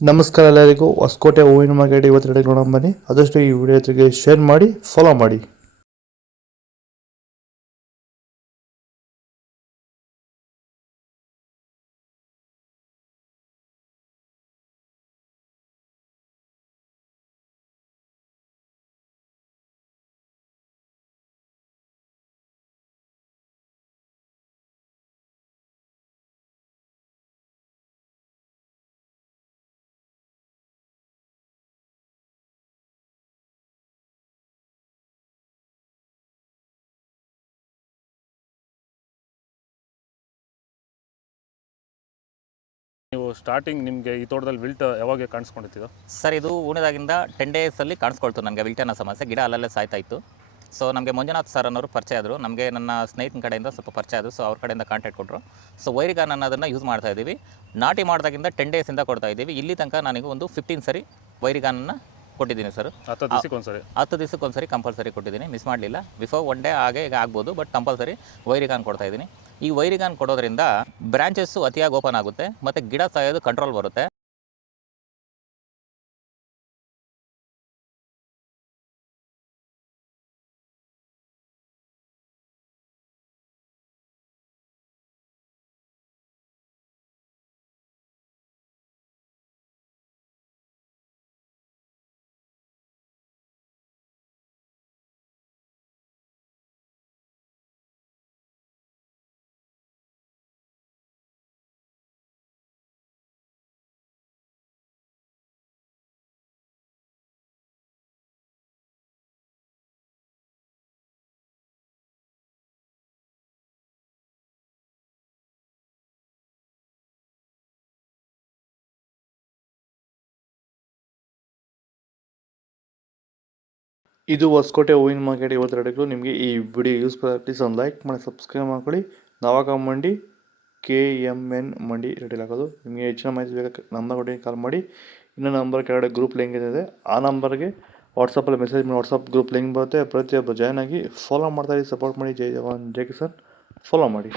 ನಮಸ್ಕಾರ ಎಲ್ಲರಿಗೂ. ಹೊಸಕೋಟೆ ಹೂವಿನ ಮಾರ್ಕೆಟ್ ಇವತ್ತು ನೋಡೋಣ ಬನ್ನಿ. ಆದಷ್ಟು ಈ ವಿಡಿಯೋ ಜೊತೆಗೆ ಶೇರ್ ಮಾಡಿ, ಫಾಲೋ ಮಾಡಿ. ನೀವು ಸ್ಟಾರ್ಟಿಂಗ್ ನಿಮಗೆ ಈ ತೋಟದಲ್ಲಿ ವಿಲ್ಟ್ ಯಾವಾಗ ಕಾಣಿಸ್ಕೊಂಡಿತ್ತು? ಸರ್, ಇದು ಹೂಣಿದಾಗಿಂದ 10 ಡೇಸಲ್ಲಿ ಕಾಣಿಸ್ಕೊಳ್ತು ನನಗೆ ವಿಲ್ಟ್ ಅನ್ನೋ ಸಮಸ್ಯೆ. ಗಿಡ ಅಲ್ಲಲ್ಲೇ ಸಾಯ್ತಾ ಇತ್ತು. ಸೊ ನಮಗೆ ಮಂಜುನಾಥ್ ಸರ್ ಅನ್ನೋರು ಪರಿಚಯ ಆದರು. ನಮಗೆ ನನ್ನ ಸ್ನೇಹಿತನ ಕಡೆಯಿಂದ ಸ್ವಲ್ಪ ಪರಿಚಯ ಆದರು. ಸೊ ಅವ್ರ ಕಡೆಯಿಂದ ಕಾಂಟ್ಯಾಕ್ಟ್ ಕೊಟ್ಟರು. ಸೊ ವೈರಿಗಾನ್ ಅನ್ನೋದನ್ನು ಯೂಸ್ ಮಾಡ್ತಾ ಇದ್ದೀವಿ. ನಾಟಿ ಮಾಡಿದಾಗಿಂದ 10 ಡೇಸಿಂದ ಕೊಡ್ತಾ ಇದ್ದೀವಿ. ಇಲ್ಲಿ ತನಕ ನನಗೆ ಒಂದು 15 ಸರಿ ವೈರಿಗಾನನ್ನು ಕೊಟ್ಟಿದ್ದೀನಿ ಸರ್. 10 ದಿವಸಕ್ಕೊಂದ್ಸರಿ ಕಂಪಲ್ಸರಿ ಕೊಟ್ಟಿದ್ದೀನಿ, ಮಿಸ್ ಮಾಡಲಿಲ್ಲ. ಬಿಫೋರ್ 1 ಡೇ ಹಾಗೆ ಈಗ ಆಗ್ಬೋದು, ಬಟ್ ಕಂಪಲ್ಸರಿ ವೈರಿಗಾನ್ ಕೊಡ್ತಾ ಇದ್ದೀನಿ. ಈ ವೈರಿಗಾನ್ ಕೊಡೋದ್ರಿಂದ ಬ್ರಾಂಚಸ್ಸು ಅತಿಯಾಗಿ ಓಪನ್ ಆಗುತ್ತೆ ಮತ್ತು ಗಿಡ ಸಾಯೋದು ಕಂಟ್ರೋಲ್ ಬರುತ್ತೆ. ಇದು ಹೊಸಕೋಟೆ ಹೂವಿನ ಮಾರ್ಕೆಟ್ ಇವತ್ತು ನಿಮಗೆ ಈ ವಿಡಿಯೋ ಯೂಸ್ ಪ್ಲೀಸ್ ಒಂದು ಲೈಕ್ ಮಾಡಿ, ಸಬ್ಸ್ಕ್ರೈಬ್ ಮಾಡ್ಕೊಳ್ಳಿ. ನವಾಗ ಮಂಡಿ KMN ಮಂಡಿ ರೆಡಿ ಆಗೋದು. ನಿಮಗೆ ಹೆಚ್ಚಿನ ಮಾಹಿತಿ ಬೇಕಾದ್ರೆ ನಂಬರ್ ಕೊಡಿ, ಕಾಲ್ ಮಾಡಿ. ಇನ್ನೊಂದು ನಂಬರ್ ಕೆಳಗಡೆ ಗ್ರೂಪ್ ಲಿಂಕ್ ಇದೆ, ಆ ನಂಬರ್ಗೆ ವಾಟ್ಸಪ್ಪಲ್ಲಿ ಮೆಸೇಜ್ ಮಾಡಿ. ವಾಟ್ಸಪ್ ಗ್ರೂಪ್ ಲಿಂಕ್ ಬರುತ್ತೆ, ಪ್ರತಿಯೊಬ್ಬರು ಜಾಯ್ನ್ ಆಗಿ ಫಾಲೋ ಮಾಡ್ತಾಯಿರಿ, ಸಪೋರ್ಟ್ ಮಾಡಿ. ಜೈ ಜವಾನ್ ಜೈ ಕಿಸಾನ್, ಫಾಲೋ ಮಾಡಿ.